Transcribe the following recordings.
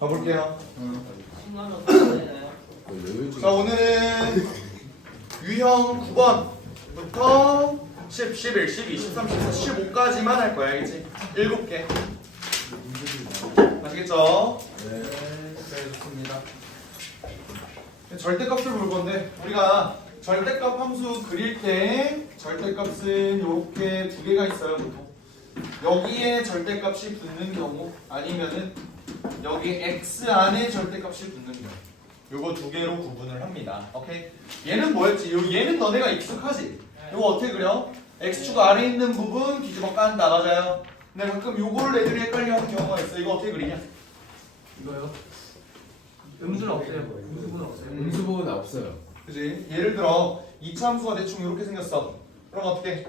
가볼게요. 시간이 어떻게 되나요? 자, 오늘은 유형 9번부터 10, 11, 12, 13, 14, 15까지만 할 거야, 알겠지? 7개. 아시겠죠? 네, 좋습니다. 절대값을 볼 건데, 우리가 절대값 함수 그릴 때 절대값은 이렇게 두 개가 있어요, 보통. 여기에 절대값이 붙는 경우, 아니면은 여기 x 안에 절대값이 붙는 경우. 요거 두 개로 구분을 합니다. 오케이? 얘는 뭐였지? 얘는 너네가 익숙하지? 요거 어떻게 그려? x축 아래 있는 부분 뒤집어 깐다. 맞아요? 근데 가끔 요거를 애들이 헷갈려 하는 경우가 있어. 이거 어떻게 그리냐? 이거요? 음수는 없어요. 음수는 없어요. 음수부분 없어요. 그지? 예를 들어 이차 함수가 대충 이렇게 생겼어. 그럼 어떻게?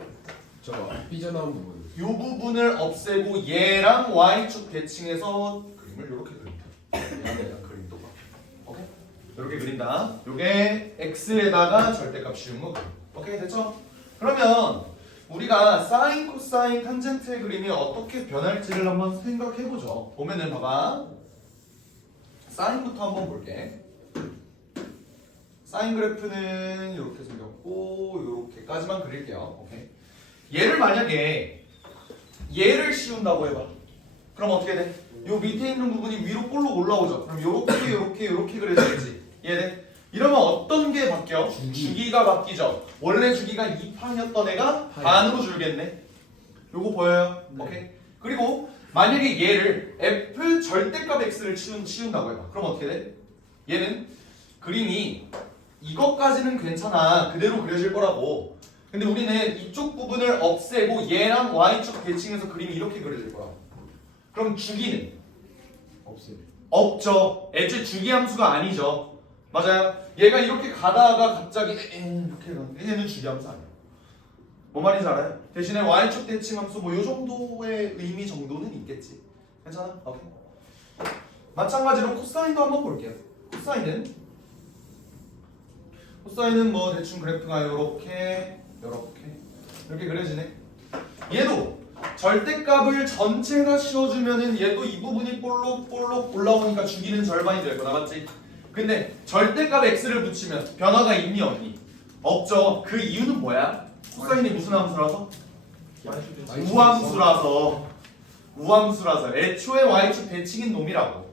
저 삐져나온 부분. 요 부분을 없애고 얘랑 y축 대칭해서 그림을 이렇게 그린다. 얘랑 그림 똑같아. 오케이? 이렇게 그린다. 요게 x에다가 절대값 씌운 거. 오케이, 됐죠? 그러면 우리가 사인, 코사인, 탄젠트의 그림이 어떻게 변할지를 한번 생각해보죠. 보면은 봐봐. 사인부터 한번 볼게. 사인 그래프는 이렇게 생겼고 이렇게까지만 그릴게요. 오케이. 얘를 만약에 얘를 씌운다고 해봐. 그럼 어떻게 돼? 요 밑에 있는 부분이 위로 볼록 올라오죠. 그럼 요렇게 그려지겠지. 이해돼? 이러면 어떤 게 바뀌어? 주기가 바뀌죠. 원래 주기가 2판이었던 애가 반으로 줄겠네. 요거 보여요? 네. 오케이. 그리고 만약에 얘를 f 절대값 x를 씌운다고 해봐. 그럼 어떻게 돼? 얘는 그림이 이것까지는 괜찮아. 그대로 그려질 거라고. 근데 우리는 이쪽 부분을 없애고 얘랑 y축 대칭해서 그림이 이렇게 그려질 거라고. 그럼 주기는? 없어요. 없죠. 애초에 주기 함수가 아니죠. 맞아요. 얘가 이렇게 가다가 갑자기 이렇게 가는데 얘는 주기 함수 아니야. 뭔 말인지 알아요? 대신에 y축 대칭 함수 뭐 요 정도의 의미 정도는 있겠지. 괜찮아? 오케이. 마찬가지로 코사인도 한번 볼게요. 코사인은 뭐 대충 그래프가 요렇게 이렇게 그려지네. 얘도 절대값을 전체가 씌워주면은 얘도 이 부분이 볼록 올라오니까 주기는 절반이 될 거다. 맞지? 근데 절대값 x를 붙이면 변화가 있니 없니? 없죠. 그 이유는 뭐야? 코사인이 무슨 함수라서? 우함수라서 애초에 y축 대칭인 놈이라고.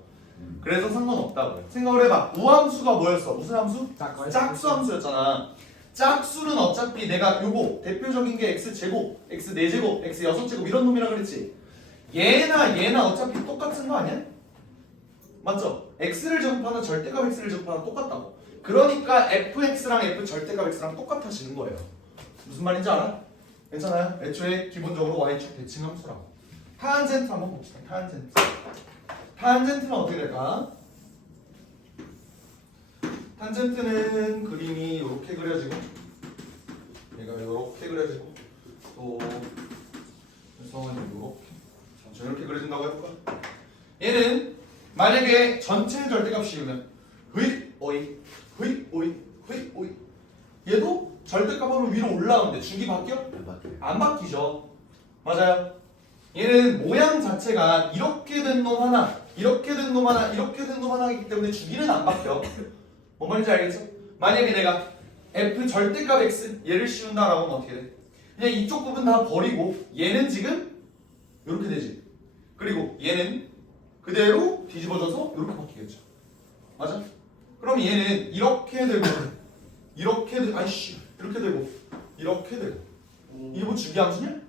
그래서 상관없다고요. 생각을 해봐. 우함수가 뭐였어? 무슨 함수? 짝수 함수였잖아. 짝수는 어차피 내가 요거 대표적인 게 x제곱, x4제곱, x6제곱 이런 놈이라 그랬지. 얘나 어차피 똑같은 거 아니야? 맞죠? x를 제곱하나 절대값 x를 제곱하나 똑같다고. 그러니까 fx랑 f 절대값 x랑 똑같아지는 거예요. 무슨 말인지 알아? 괜찮아요? 애초에 기본적으로 y축 대칭 함수라고. 타안젠트 한번 봅시다. 타안젠트는 어떻게 될까? 탄젠트는 그림이 이렇게 그려지고 얘가 이렇게 그려지고 또 성원이 이렇게 그려진다고 해볼까? 얘는 만약에 전체 절대값 씌우면 오이 얘도 절대값 하면 위로 올라오는데 주기 바뀌어? 안 바뀌죠. 맞아요. 얘는 모양 자체가 이렇게 된 놈 하나 이렇게 된 놈 하나이기 때문에 주기는 안 바뀌어. 뭔 말인지 알겠죠? 만약에 내가 f 절대값 x 얘를 씌운다라고 하면 어떻게 돼? 그냥 이쪽 부분 다 버리고 얘는 지금 이렇게 되지. 그리고 얘는 그대로 뒤집어져서 이렇게 바뀌겠죠. 맞아? 그럼 얘는 이렇게 되고 이렇게 되고 이렇게 되고 이게 뭐 주기 함수냐?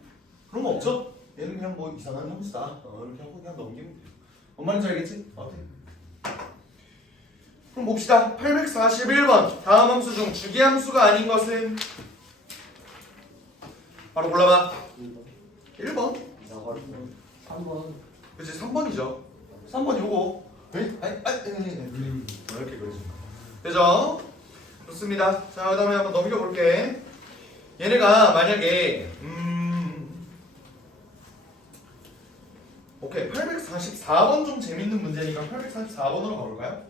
그런 거 없죠? 얘는 그냥 뭐 이상한 함수다. 이렇게 하고 그냥 넘기면 돼요. 뭔 말인지 알겠지? 어때? 그럼 봅시다. 841번. 다음 함수 중 주기 함수가 아닌 것은? 바로 골라봐. 1번. 3번. 그치, 3번이죠. 3번 요거. 이렇게 그러지. 되죠? 좋습니다. 자, 그 다음에 한번 넘겨볼게. 얘네가 만약에 오케이. 844번 좀 재밌는 문제니까 844번으로 가볼까요?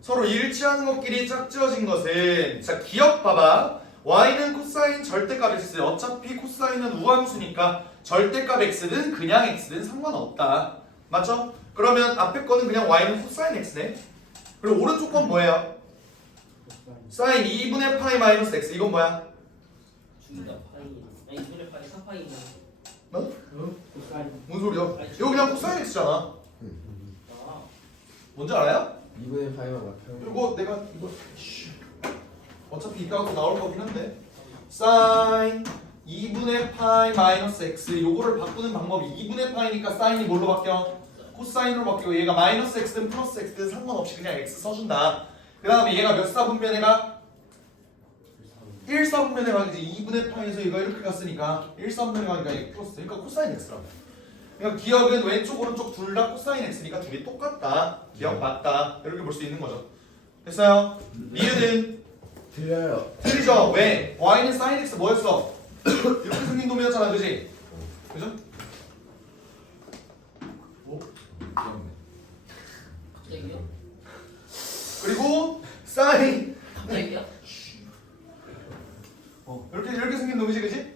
서로 일치하는 것끼리 짝지어진 것은, 자, 기억 봐봐. y는 코사인 절대값 x. 어차피 코사인은 우함수니까 절대값 x든 그냥 x든 상관없다. 맞죠? 그러면 앞에 거는 그냥 y는 코사인 x네. 그리고 오른쪽 건 뭐예요? 사인 2분의 파이 마이너스 x. 이건 뭐야? 주기가 파이 아니 소리 파이 4파이면 뭐? 코사인 뭔 소리야? 이거 그냥 코사인 x잖아. 아 뭔지 알아요? 2분의 파이만 맞춰. 이거 내가 이거 어차피 이따가 또 나올 거긴 한데 사인 2분의 파이 마이너스 x 요거를 바꾸는 방법이 2분의 파이니까 사인이 뭘로 바뀌어? 코사인으로 바뀌고 얘가 마이너스 x든 플러스 x든 상관없이 그냥 x 써준다. 그 다음에 얘가 몇 사분면에 가? 1사분면에 가지. 2분의 파이에서 얘가 이렇게 갔으니까 1사분면에 가니까 얘 플러스. 그러니까 코사인 x라고. 그러니까 기억은 왼쪽 오른쪽 둘 다 코사인 x니까 둘이 똑같다. 기억 맞다. 이렇게 볼 수 있는 거죠. 됐어요? 이유는 틀려요. 틀리죠. 왜? y는 sin x 뭐였어? 이렇게 생긴 놈이었잖아, 그지? 그죠? 오, 귀엽네. 갑자기요? 그리고 sin 갑자기요? 이렇게 생긴 놈이지, 그지?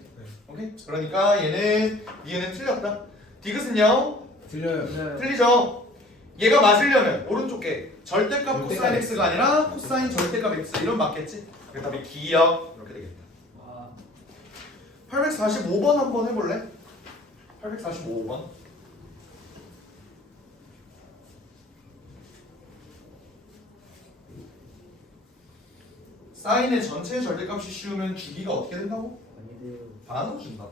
오케이. 그러니까 얘는 틀렸다. 디귿은요? 틀려요. 틀리죠. 얘가 맞으려면 오른쪽 게 절대값 절대값 코사인 x가 아니라 코사인 절대값 x 이런 맞겠지? 그 다음에 기억 이렇게 되겠다. 와 845번 한번 해볼래? 845번. 사인의 전체 절대값이 씌우면 주기가 어떻게 된다고? 아니래요 반으로 준다.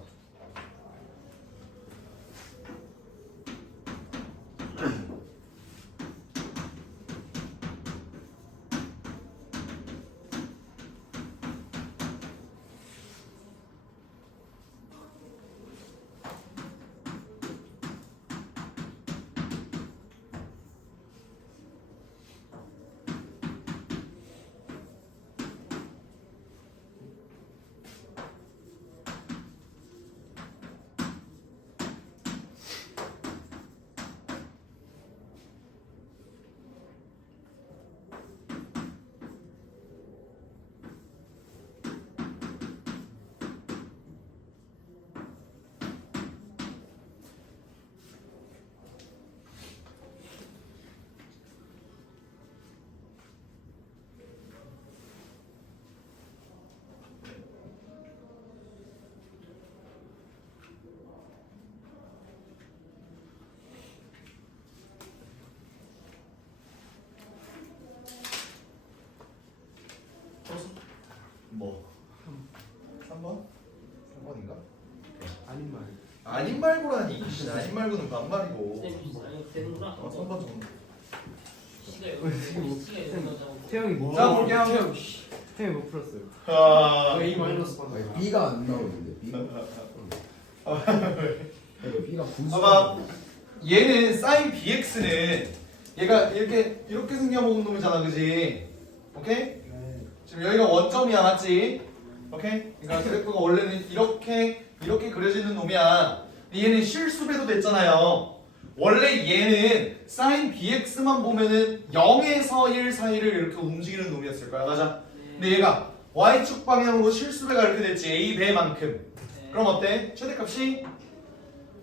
뭐? 3번? 3번인가? 아닌 말. 아닌 말고라니. 아닌 말고는 반말이고. 쌤 아니 되는구나 3번 정도. 시가 있어서 태영이 뭐? 자, 볼게요. 태영이 못 풀었어요. 아, A 마이너스 반. B가 안 나오는데. B. B가 분수. 봐봐. 얘는 sin bx는 얘가 이렇게 생겨먹은 놈이잖아, 그지? 오케이? 지금 여기가 원점이야, 맞지? 오케이? 그러니까 그래프가 원래는 이렇게 그려지는 놈이야. 근데 얘는 실수배도 됐잖아요. 원래 얘는 sin bx만 보면은 0에서 1 사이를 이렇게 움직이는 놈이었을 거야, 맞아? 근데 얘가 y축 방향으로 실수배가 이렇게 됐지, a 배만큼. 그럼 어때? 최대값이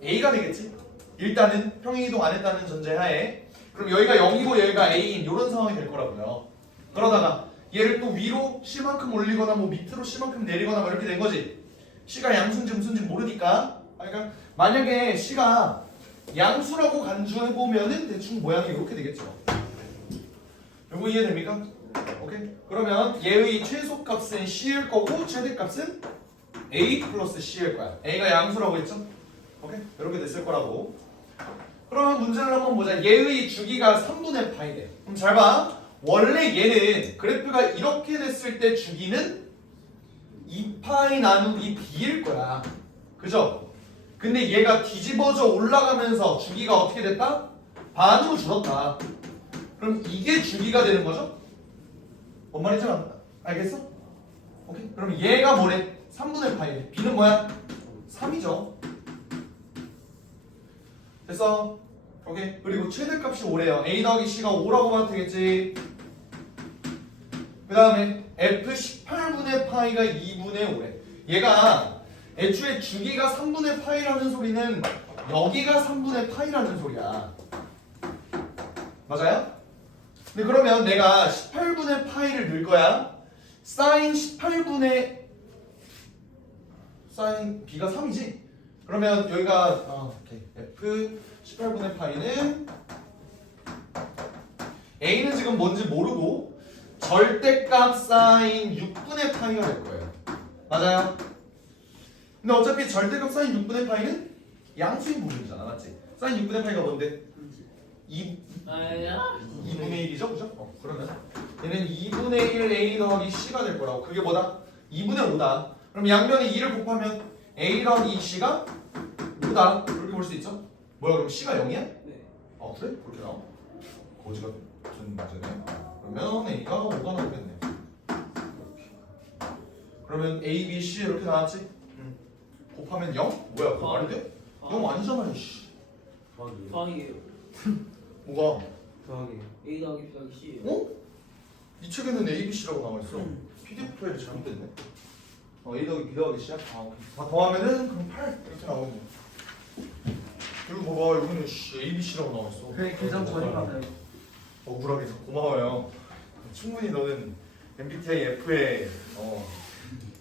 a가 되겠지? 일단은 평행이동 안 했다는 전제하에. 그럼 여기가 0이고 여기가 a인 이런 상황이 될 거라고요. 그러다가 얘를 또 위로 C만큼 올리거나 뭐 밑으로 C만큼 내리거나 뭐 이렇게 된 거지. C가 양수인지 음수인지 모르니까. 그러니까 만약에 C가 양수라고 간주해보면은 대충 모양이 이렇게 되겠죠. 요거 이해됩니까? 오케이? 그러면 얘의 최소값은 C일 거고 최대값은 A 플러스 C일 거야. A가 양수라고 했죠? 오케이? 이렇게 됐을 거라고. 그러면 문제를 한번 보자. 얘의 주기가 3분의 파이래. 그럼 잘 봐. 원래 얘는 그래프가 이렇게 됐을 때 주기는 2파이 나누기 b일 거야. 그죠? 근데 얘가 뒤집어져 올라가면서 주기가 어떻게 됐다? 반으로 줄었다. 그럼 이게 주기가 되는 거죠? 뭔 말인지 알겠어? 오케이? 그럼 얘가 뭐래? 3분의 파이. b는 뭐야? 3이죠. 됐어? 오케이? 그리고 최대값이 5래요. a 더하기 c가 5라고 하면 되겠지. 그 다음에 f18분의 파이가 2분의 5래. 얘가 애초에 주기가 3분의 파이라는 소리는 여기가 3분의 파이라는 소리야. 맞아요? 근데 그러면 내가 18분의 파이를 넣을 거야. 사인 18분의 사인 b가 3이지? 그러면 여기가 오케이. f 18분의 파이는 a는 지금 뭔지 모르고 절대값 사인 6분의 파이가 될 거예요. 맞아요? 근데 어차피 절대값 사인 6분의 파이는 양수인 부분이잖아, 맞지? 사인 6분의 파이가 뭔데? 2분의 1이죠, 그죠? 그러면 얘는 2분의 1 a 더하기 c가 될 거라고. 그게 뭐다? 2분의 5다. 그럼 양면에 2를 곱하면 a 더하기 2c가 5다. 그렇게 볼 수 있죠? 뭐야, 그럼 c가 0이야? 네. 그래? 그렇게 나와? 거지가 좀 맞네. 그러면 a가 5가 나오겠네. 그러면 a, b, c 이렇게 나왔지? 곱하면 0? 뭐야, 그거 말이 돼? 0 아니잖아, 씨. 더하기예요. 뭐가? 더하기. A 더하기 B 더하기 C예요. 어? 이 책에는 A, B, C라고 나와있어. PDF 파일이 잘못됐네. A 더하기 B 더하기 C야? 오케이. 다 더하면은 그럼 8 이렇게 나오네. 그리고 봐봐, 여기는 A, B, C라고 나와있어. 계산 전이 받아요. 억울하게 고마워요. 충분히 너는 MBTI F에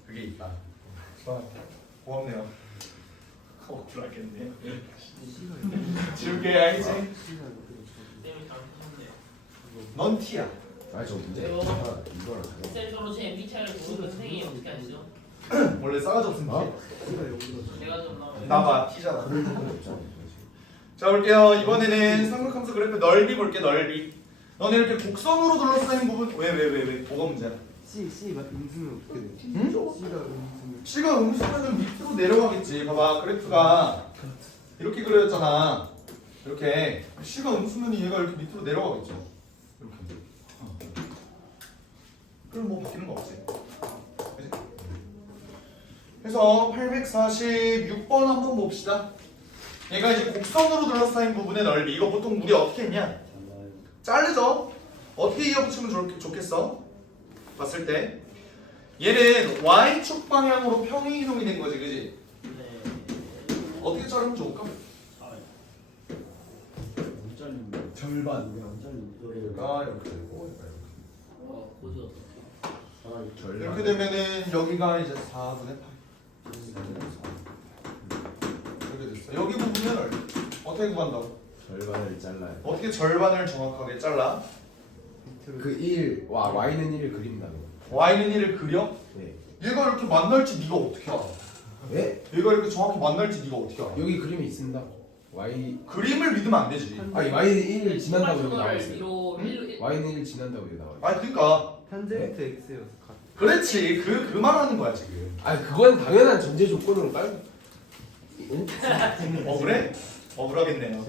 그게 있다. 고맙네요. 억울하겠네. 지울게 알지? 쌤이 잘못하셨네요. 넌 T야. 저 문제. 왜요? 이거랑 쌤 저로 제 MBTI를 모르는 선생님이 어떻게 아시죠? 원래 싸가지 없으면 어? 제가 좀 나와요. 나봐 T잖아. 그럴 리가 없잖아. 자 볼게요. 이번에는 삼각함수 그래프 넓이 볼게. 넓이. 너네 이렇게 곡선으로 둘러싸인 부분 왜 뭐가 문제야? C가 음수는 어떻게 돼? 응? C가 음수는 C가 음수면은 밑으로 내려가겠지. 봐봐 그래프가 이렇게 그려졌잖아. 이렇게 C가 음수면 얘가 이렇게 밑으로 내려가겠죠. 이렇게. 그럼 뭐 바뀌는 거 없지. 그치? 그래서 846번 한번 봅시다. 얘가 이제 곡선으로 둘러싸인 부분의 넓이. 이거 보통 우리 어떻게 했냐? 자르죠. 어떻게 이어붙이면 좋겠어? 봤을 때 얘는 y축 방향으로 평행 이동이 된 거지, 그지? 네. 어떻게 자르면 좋을까? 절반. 얘가 이렇게 되고 고지 어떻게? 이렇게 되면은 여기가 이제 4분의 8 이렇게 됐어. 여기 부분을 어떻게 구한다고? 절반을 잘라요. 어떻게 절반을 정확하게 잘라? 그 1, Y는 1을 그린다고. y는 1을 그려? 네. 얘가 이렇게 만날지 네가 어떻게 알아? 네? 얘가 이렇게 정확히 만날지 네가 어떻게 알아? 여기 그림이 있습니다. Y 그림을 믿으면 안 되지. 아니 Y는 1을 지난다고 여기 나와 있어요. 위로 Y는 1을 지난다고 여기 나와 있어요. 아니 그러니까 탄젠트 X여서 그렇지 그 말하는 거야 지금. 아니 그건 당연한 전제 조건으로 깔고. 그래? 억울하겠네요.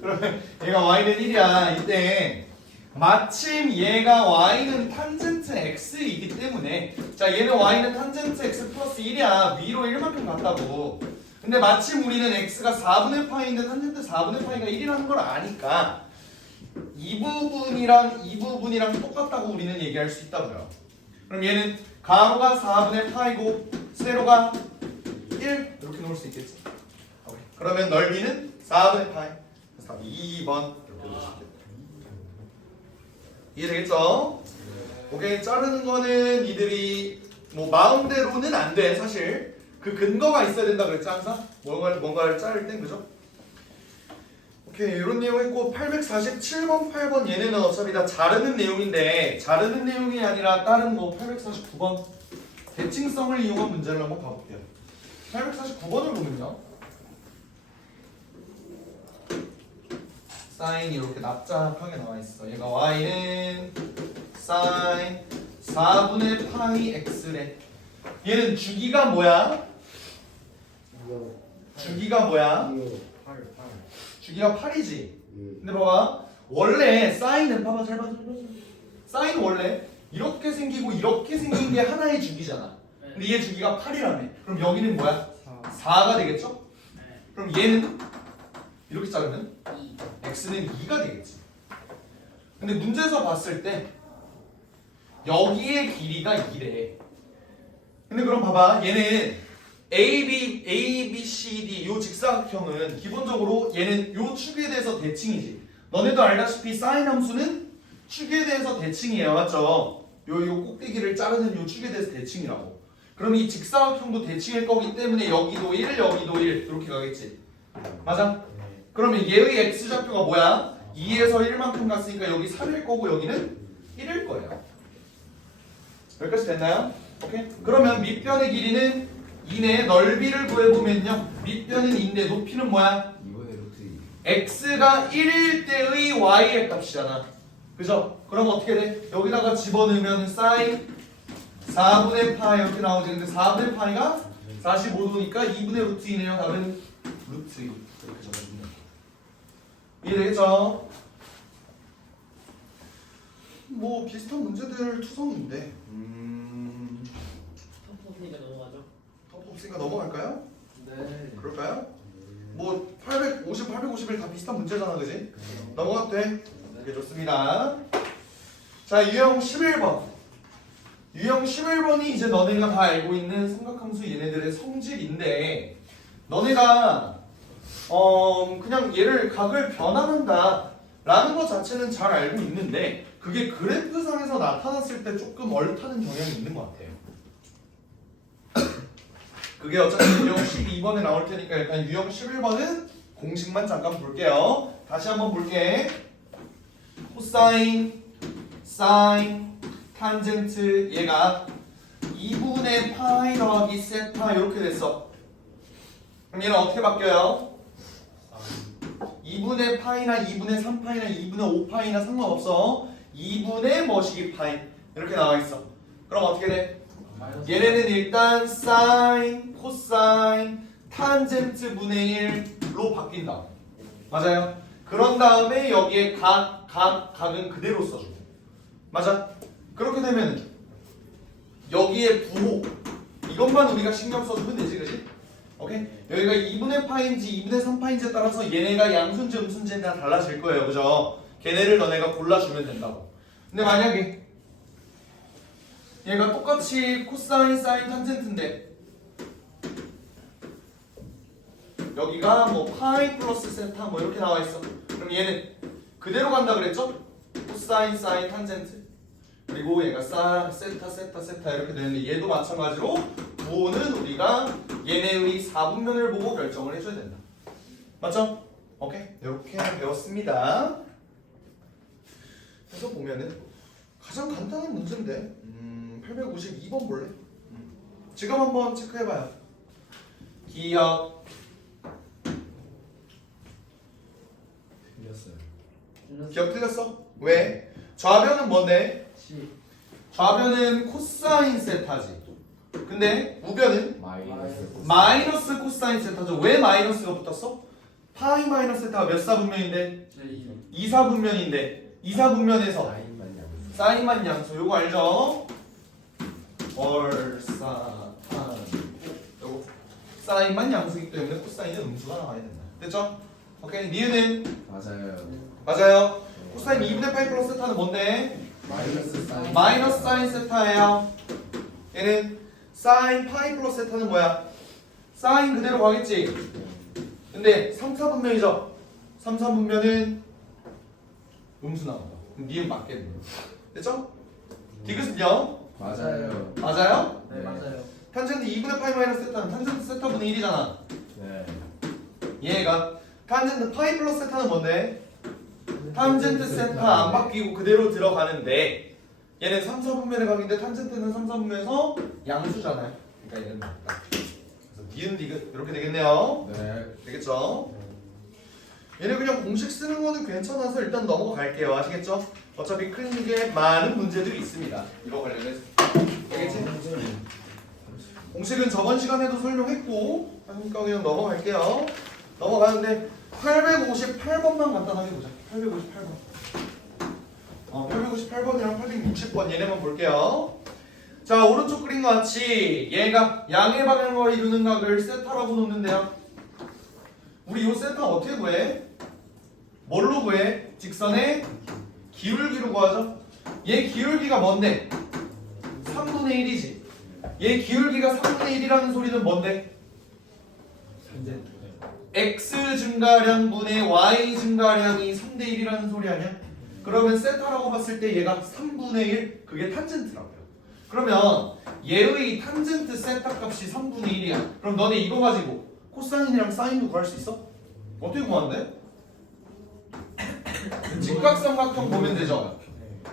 그러면 얘가 y는 1이야. 이때 마침 얘가 y는 탄젠트 x이기 때문에 자 얘는 y는 탄젠트 x 플러스 1이야. 위로 1만큼 갔다고. 근데 마침 우리는 x가 4분의 파이인데 탄젠트 4분의 파이가 1이라는 걸 아니까 이 부분이랑 똑같다고 우리는 얘기할 수 있다고요. 그럼 얘는 가로가 4분의 파이고 세로가 1 이렇게 놓을 수 있겠지. 오케이. 그러면 넓이는 4분의 파이. 그래서 답이 2번 이렇게 놓으시면 돼요. 이해되겠죠? 오케이. 자르는 거는 이들이 뭐 마음대로는 안 돼. 사실 그 근거가 있어야 된다 그랬지 항상? 뭔가를 자를 땐 그죠? 오케이. 이런 내용 했고 847번 8번 얘네는 어차피 다 자르는 내용인데 자르는 내용이 아니라 다른 뭐 849번 대칭성을 이용한 문제를 한번 가볼게요. 849번을 보면요. 사인이 이렇게 납작하게 나와 있어. 얘가 y는 사인 4분의 파이 x래. 얘는 주기가 뭐야? 주기가 뭐야? 주기가 8이지. 근데 봐봐. 원래 사인은 봐봐 잘 봐. 사인은 원래 이렇게 생기고 이렇게 생긴 게 하나의 주기잖아. 근데 얘 주기가 8이라며. 그럼 여기는 뭐야? 4가 되겠죠? 그럼 얘는 이렇게 자르면 x는 2가 되겠지. 근데 문제에서 봤을 때 여기의 길이가 2래. 근데 그럼 봐봐. 얘는 A, B, C, D 요 직사각형은 기본적으로 얘는 요 축에 대해서 대칭이지. 너네도 알다시피 사인 함수는 축에 대해서 대칭이에요. 맞죠? 요 꼭대기를 자르는 요 축에 대해서 대칭이라고. 그럼 이 직사각형도 대칭일 거기 때문에 여기도 1, 여기도 1 이렇게 가겠지. 맞아? 그러면 얘의 x좌표가 뭐야? 2에서 1만큼 갔으니까 여기 3일 거고 여기는 1일 거예요. 여기까지 됐나요? 오케이? 그러면 밑변의 길이는 2네. 넓이를 구해보면요. 밑변은 2인데 높이는 뭐야? 이번에 루트 2. x가 1일 때의 y의 값이잖아. 그죠? 그럼 어떻게 돼? 여기다가 집어넣으면 사인 4분의 파이 이렇게 나오지. 근데 4분의 파이가 45도니까 2분의 루트 2네요. 답은 루트 2 이렇게 적어주면 이해되겠죠? 뭐 비슷한 문제들 투성인데 턱 없으니까 넘어가죠. top 없으니까 넘어갈까요? 네. 그럴까요? 뭐 850, 851 다 비슷한 문제잖아, 그지? 넘어가도 돼? 오케이, 좋습니다. 자, 유형 11번. 유형 11번이 이제 너네가 다 알고 있는 삼각함수 얘네들의 성질인데 너네가 그냥 얘를 각을 변환한다 라는 것 자체는 잘 알고 있는데 그게 그래프상에서 나타났을 때 조금 얼타는 경향이 있는 것 같아요. 그게 어차피 유형 12번에 나올 테니까 일단 유형 11번은 공식만 잠깐 볼게요. 다시 한번 볼게. 코사인, 사인, 탄젠트 얘가 2분의 파이 더하기 세타 이렇게 됐어. 그럼 얘는 어떻게 바뀌어요? 2분의 파이나 2분의 3파이나 2분의 5파이나 상관없어. 2분의 머시기 파이 이렇게 나와 있어. 그럼 어떻게 돼? 얘네는 일단 사인, 코사인, 탄젠트 분의 1로 바뀐다. 맞아요? 그런 다음에 여기에 각은 그대로 써주고. 맞아? 그렇게 되면 여기에 부호 이것만 우리가 신경 써주면 되지, 그지? 오케이? 여기가 2분의 파인지 2분의 3파인지에 따라서 얘네가 양수인지 음수인지는 다 달라질 거예요, 그죠? 걔네를 너네가 골라주면 된다고. 근데 만약에 얘가 똑같이 코사인, 사인, 탄젠트인데 여기가 뭐 파이 플러스 세타 뭐 이렇게 나와 있어. 그럼 얘는 그대로 간다 그랬죠? 코사인, 사인, 탄젠트. 그리고 얘가 세타 이렇게 되는데 얘도 마찬가지로 부호는 우리가 얘네의 4분면을 보고 결정을 해줘야 된다. 맞죠? 오케이? 이렇게 배웠습니다. 그래서 보면은 가장 간단한 문제인데 852번 볼래? 지금 한번 체크해봐요. 기억 틀렸어요. 기억 틀렸어? 왜? 좌변은 뭔데? 좌변은 코사인 세타지. 근데 우변은 마이너스 코사인 세타죠. 왜 마이너스가 붙었어? 파이 마이너스 세타가 몇 사분면인데? 2사분면인데 2사분면에서 사인만 양수 요거 알죠? 얼사탄 요거 사인만 양수이기 때문에 코사인은 음수가 나와야 된다. 됐죠? 오케이. 니은은? 맞아요. 코사인 2분의 파이 플러스 세타는 뭔데? 마이너스 사인 세타예요. 얘는 사인 파이 플러스 세타는 뭐야? 사인 그대로 가겠지? 근데 3, 4분면이죠? 3, 4분면은 음수 나온다. 그럼 니은 맞겠네. 됐죠? 디귿은요? 맞아요. 맞아요? 네, 맞아요. 탄젠트 2분의 파이 마이너스 세타는 탄젠트 세타분의 1이잖아. 네. 얘가 탄젠트 파이 플러스 세타는 뭔데? 탄젠트 세타 안 바뀌고 그대로 들어가는데 얘는 3, 4분면의 각인데 탄젠트는 3, 4분면에서 양수잖아요. 그러니까 얘는 맞다. 그래서 니은 디귿 이렇게 되겠네요. 네. 되겠죠? 얘네 그냥 공식 쓰는 거는 괜찮아서 일단 넘어갈게요. 아시겠죠? 어차피 클리닉에 많은 문제들이 있습니다. 이거 관련해서. 알겠지? 공식은 저번 시간에도 설명했고 하니까 그냥 넘어갈게요. 넘어가는데 858번만 간단하게 보자. 858번. 858번이랑 860번 얘네만 볼게요. 자, 오른쪽 그림과 같이 얘가 양의 방향과 이루는 각을 세타라고 놓는데요. 우리 요 세타 어떻게 구해? 뭘로 구해? 직선의 기울기로 구하죠. 얘 기울기가 뭔데? 3분의 1이지. 얘 기울기가 3분의 1이라는 소리는 뭔데? x 증가량분의 y 증가량이 3대 1이라는 소리 아니야? 그러면 세타라고 봤을 때 얘가 3분의 1 그게 탄젠트라고요. 그러면 얘의 탄젠트 세타 값이 3분의 1이야. 그럼 너네 이거 가지고 코사인이랑 사인도 구할 수 있어? 어떻게 구하는데? 직각삼각형 보면 되죠?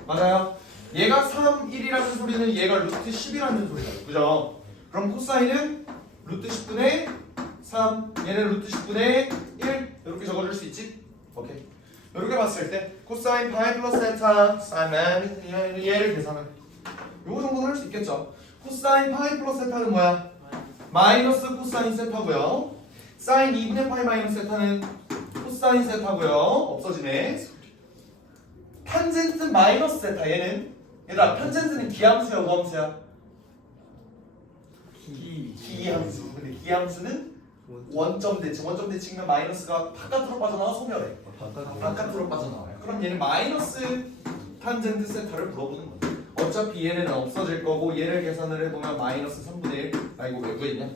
맞아요? 얘가 3, 1이라는 소리는 얘가 루트 10이라는 소리예요. 그죠? 그럼 코사인은 루트 10분의 3, 얘는 루트 10분의 1 이렇게 적어줄 수 있지? 오케이. 이렇게 봤을 때 코사인 파이 플러스 세타 사인 얘를 계산하면 요거 정도는 할 수 있겠죠? 코사인 파이 플러스 세타는 뭐야? 마이너스 코사인 세타고요. 사인 2분의 파이 마이너스 세타는 코사인 세타고요. 없어지네. 탄젠트 마이너스 세타 얘는 얘들아 탄젠트는 기함수야 우함수야? 기함수. 근데 기함수는 원점 대칭. 원점 대칭이면 마이너스가 바깥으로 빠져나와 소멸해. 바깥으로 빠져나와요. 그럼 얘는 마이너스 탄젠트 세타를 물어보는 거야. 어차피 얘는 없어질 거고 얘를 계산을 해보면 마이너스 3분의 1. 아 이거 왜 구했냐?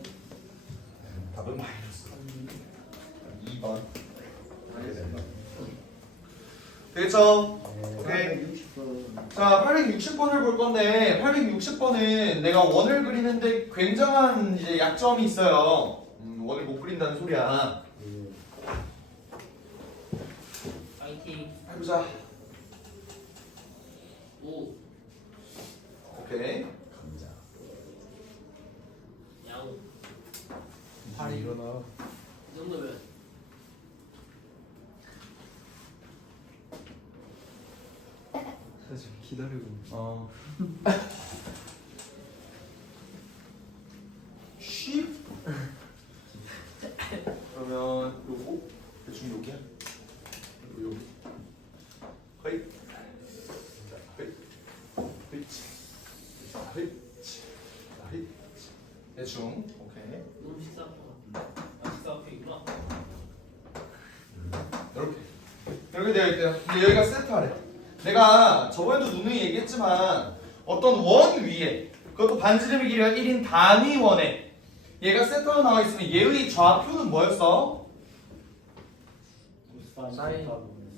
답은 마이너스 2번. 되겠죠? 오케이. 자, 860번을 볼 건데 860번은 내가 원을 그리는데 굉장한 이제 약점이 있어요. 원을 못 그린다는 소리야. 파이팅. 해보자. 5. 오케이. 야우. 팔이 일어나. 이 정도면 사실 기다리고. 쉬? 그러면 요거 대충 여기야. 여기. 허이. 허이. 허이. 허이. 대충. 오케이. 너무 식사학교 같은데. 아 식사학교이구나. 이렇게 되어 있대요. 근데 여기가 세타래. 내가 저번에도 누누이 얘기했지만 어떤 원 위에 그것도 반지름의 길이가 1인 단위 원에 얘가 세타로 나와 있으면 얘의 좌표는 뭐였어?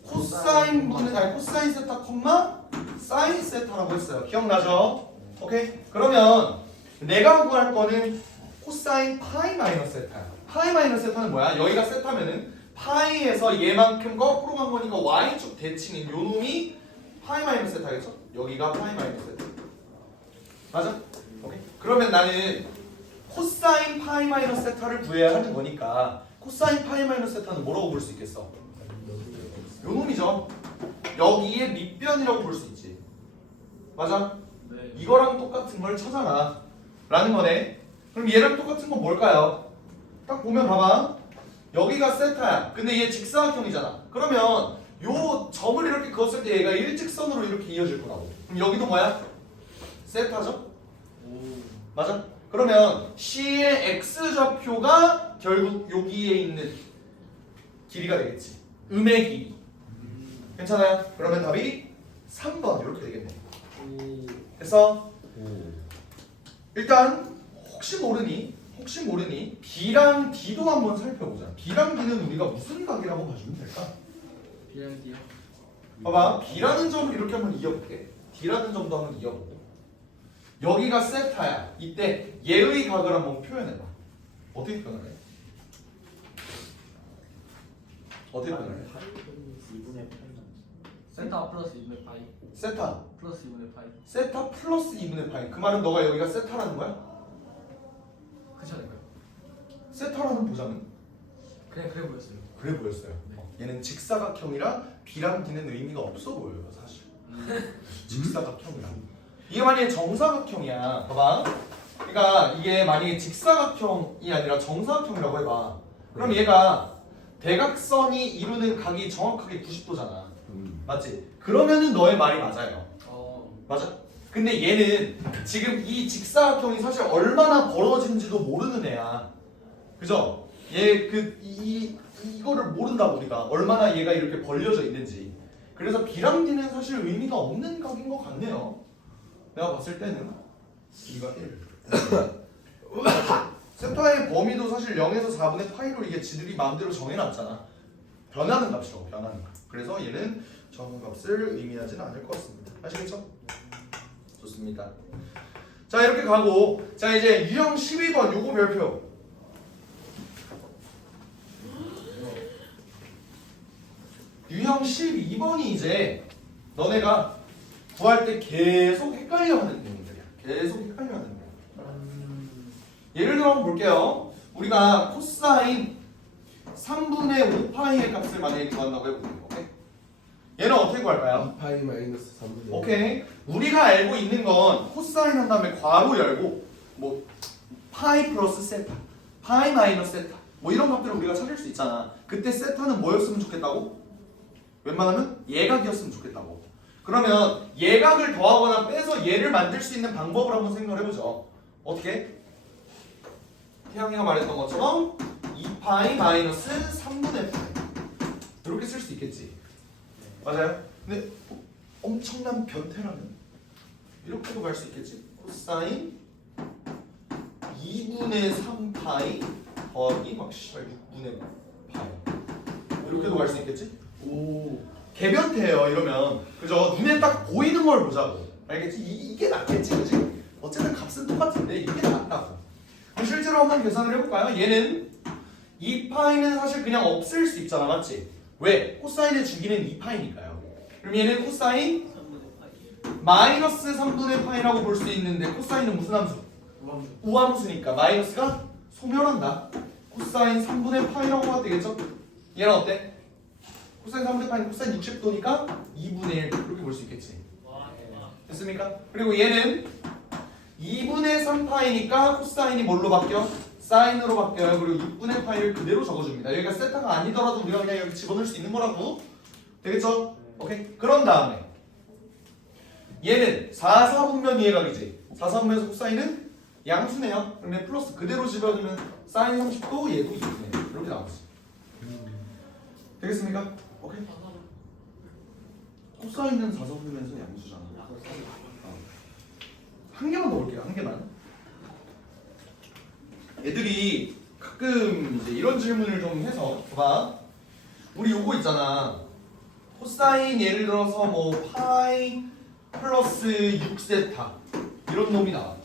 코사인 분의 아니 코사인 세타 콤마 사인 세타라고 했어요. 기억나죠? 오케이. 그러면 내가 구할 거는 코사인 파이 마이너스 세타야. 파이 마이너스 세타는 뭐야? 여기가 세타면은 파이에서 얘만큼 거꾸로 간 거니까 y축 대칭인 요 놈이 파이 마이너스 세타겠죠? 여기가 파이 마이너스 세타. 맞아? 오케이. 그러면 나는 코사인 파이 마이너스 세타를 구해야 하는 거니까 코사인 파이 마이너스 세타는 뭐라고 볼 수 있겠어? 요 놈이죠. 여기에 밑변이라고 볼 수 있지. 맞아? 네. 이거랑 똑같은 걸 찾아라 라는 거네. 그럼 얘랑 똑같은 건 뭘까요? 딱 보면 봐봐. 여기가 세타야. 근데 얘 직사각형이잖아. 그러면 요 점을 이렇게 그었을 때 얘가 일직선으로 이렇게 이어질 거라고. 그럼 여기도 뭐야? 세타죠? 맞아? 그러면 C의 X좌표가 결국 여기에 있는 길이가 되겠지. 음의 길이. 괜찮아요? 그러면 답이 3번 이렇게 되겠네. 그래서 일단 혹시 모르니 B랑 D도 한번 살펴보자. B랑 D는 우리가 무슨 각이라고 봐주면 될까? B랑 D요? 봐봐. B라는 점을 이렇게 한번 이어볼게. D라는 점도 한번 이어보고. 여기가 세타야. 이때 얘의 각을 한번 표현해봐. 어떻게 표현해? 어떻게 표현해? 2분의 8. 세타 플러스 2분의 파이 세타. 플러스 2분의 파이 세타 플러스 2분의 파이. 그 말은 너가 여기가 세타라는 거야? 그렇지 않을까요? 세타라는 보자는? 그냥 그래 보였어요. 그래 보였어요. 얘는 직사각형이라 B랑 D는 의미가 없어 보여요, 사실. 직사각형이라. 이게 만약에 정사각형이야. 봐봐. 그러니까 이게 만약에 직사각형이 아니라 정사각형이라고 해봐. 그럼 얘가 대각선이 이루는 각이 정확하게 90도잖아. 맞지? 그러면은 너의 말이 맞아요. 맞아? 근데 얘는 지금 이 직사각형이 사실 얼마나 벌어진지도 모르는 애야. 그죠? 얘 이거를 모른다 우리가. 얼마나 얘가 이렇게 벌려져 있는지. 그래서 B랑 D는 사실 의미가 없는 각인 것 같네요. 내가 봤을 때는 B가 1. 세타의 범위도 사실 0에서 4분의 파이로 이게 지들이 마음대로 정해놨잖아. 변하는 값이라고, 변하는 값. 그래서 얘는 정값을 의미하지는 않을 것 같습니다. 아시겠죠? 좋습니다. 자, 이렇게 가고, 자, 이제 유형 12번 요거 별표. 유형 12번이 이제 너네가 구할 때 계속 헷갈려하는 내용들이야. 계속 헷갈려하는 내용. 예를 들어 한번 볼게요. 우리가 코사인 3분의 5파이의 값을 만약에 구한다고 해볼게요. 오케이? 얘는 어떻게 구할까요? 2파이 마이너스 3분의 오케이. 우리가 알고 있는 건 코사인 한 다음에 괄호 열고 뭐 파이 플러스 세타, 파이 마이너스 세타 뭐 이런 값들을 우리가 찾을 수 있잖아. 그때 세타는 뭐였으면 좋겠다고? 웬만하면 예각이었으면 좋겠다고. 그러면 예각을 더하거나 빼서 얘를 만들 수 있는 방법을 한번 생각을 해보죠. 어떻게? 태양이가 말했던 것처럼 2파이 마이너스 3분의 파이 이렇게 쓸 수 있겠지. 맞아요? 근데 엄청난 변태라면 이렇게도 갈 수 있겠지. 코사인 2분의 3파이 더하기 막 6분의 파이 이렇게도 갈 수 있겠지. 오, 개변태예요 이러면. 그죠? 눈에 딱 보이는 걸 보자고. 알겠지? 이게 낫겠지, 그지? 어쨌든 값은 똑같은데 이게 낫다고. 그럼 실제로 한번 계산을 해볼까요? 얘는 2파이는 사실 그냥 없앨 수 있잖아, 맞지? 왜? 코사인의 주기는 2파이니까요. 그럼 얘는 코사인 3분의 파이. 마이너스 3분의 파이라고 볼 수 있는데 코사인은 무슨 함수? 우함수. 우함수니까 마이너스가 소멸한다. 코사인 3분의 파이라고 봐도 되겠죠? 얘는 어때? 코사인 3분의 파이는 코사인 60도니까 2분의 1 이렇게 볼 수 있겠지. 됐습니까? 그리고 얘는 2분의 3파이니까 코사인이 뭘로 바뀌어? 사인으로 바뀌어요. 그리고 6분의 파이를 그대로 적어줍니다. 여기가 세타가 아니더라도 우리가 그냥 여기 집어넣을 수 있는 거라고. 되겠죠? 오케이? 그런 다음에 얘는 4, 4분면 이해각이지. 4, 4분면에서 코사인은 양수네요. 그러면 플러스 그대로 집어넣으면 사인 30도 얘도 2분의 1 이렇게 나오지. 되겠습니까? 오케이? 코사인은 4, 4분면에서 양수잖아. 한 개만 넣을게요. 한 개만. 애들이 가끔 이제 이런 질문을 좀 해서 봐봐. 우리 요거 있잖아. 코사인 예를 들어서 뭐 파이 플러스 6세타 이런 놈이 나와.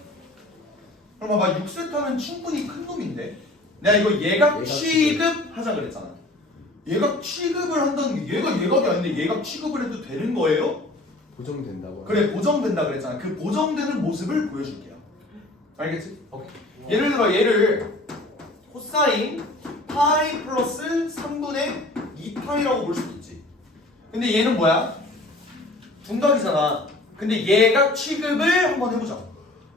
그럼 봐봐 6세타는 충분히 큰 놈인데 내가 이거 예각 취급하자 그랬잖아. 예각 취급을 한다는 게 얘가 예각이 아닌데 예각 취급을 해도 되는 거예요? 보정된다고. 그래 보정된다 그랬잖아. 그 보정되는 모습을 보여줄게요. 알겠지? 오케이. 예를 들어 얘를 코사인 파이 플러스 3분의 2파이라고 볼 수도 있지. 근데 얘는 뭐야? 둔각이잖아. 근데 예각 취급을 한번 해보자.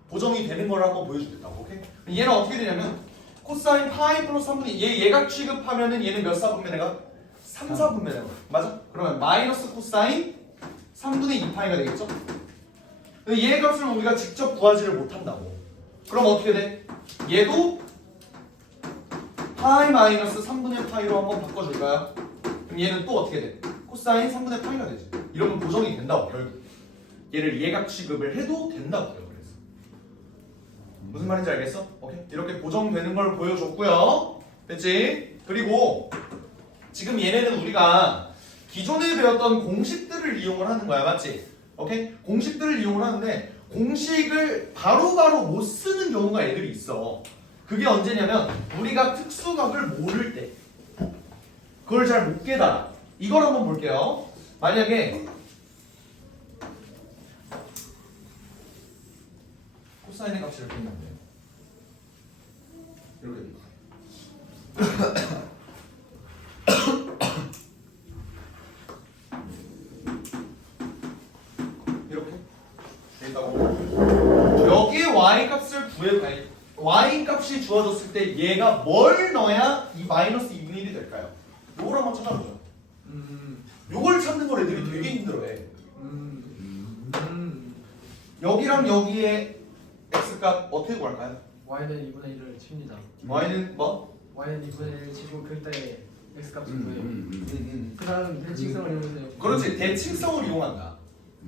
보정이 되는 걸 한번 보여주겠다고. 오케이? 얘는 어떻게 되냐면 코사인 파이 플러스 3분의 얘 예각 취급하면은 얘는 몇 사분면에가? 3, 4분면에가. 맞아? 그러면 마이너스 코사인 3분의 2파이가 되겠죠? 근데 얘 값을 우리가 직접 구하지를 못한다고. 그럼 어떻게 돼? 얘도 파이 마이너스 3분의 파이로 한번 바꿔줄까요? 그럼 얘는 또 어떻게 돼? 코사인 3분의 파이가 되지. 이러면 보정이 된다고 결국. 얘를 예각 취급을 해도 된다고요. 그래서 무슨 말인지 알겠어? 오케이. 이렇게 보정되는 걸 보여줬고요. 됐지? 그리고 지금 얘네는 우리가 기존에 배웠던 공식들을 이용을 하는 거야, 맞지? 오케이? 공식들을 이용을 하는데 공식을 바로바로 못 쓰는 경우가 애들이 있어. 그게 언제냐면 우리가 특수각을 모를 때 그걸 잘 못 깨달아. 이걸 한번 볼게요. 만약에 코사인의 값이 이렇게 있는데 이렇게 돼. 이렇게 돼 있다고. 여기에 y 값을 구해. y 값이 주어졌을 때 얘가 뭘 넣어야 이 마이너스 2분의 1이 될까요? 요걸 한번 찾아보죠. 요걸 찾는 걸 애들이 되게 힘들어해. 여기랑 여기에 x값 어떻게 구할까요? y는 2분의 1을 칩니다. y는 뭐? y는 2분의 1 치고 그때 x값을 구해요. 그 다음 대칭성을 이용해서 그렇지. 대칭성을 이용한다.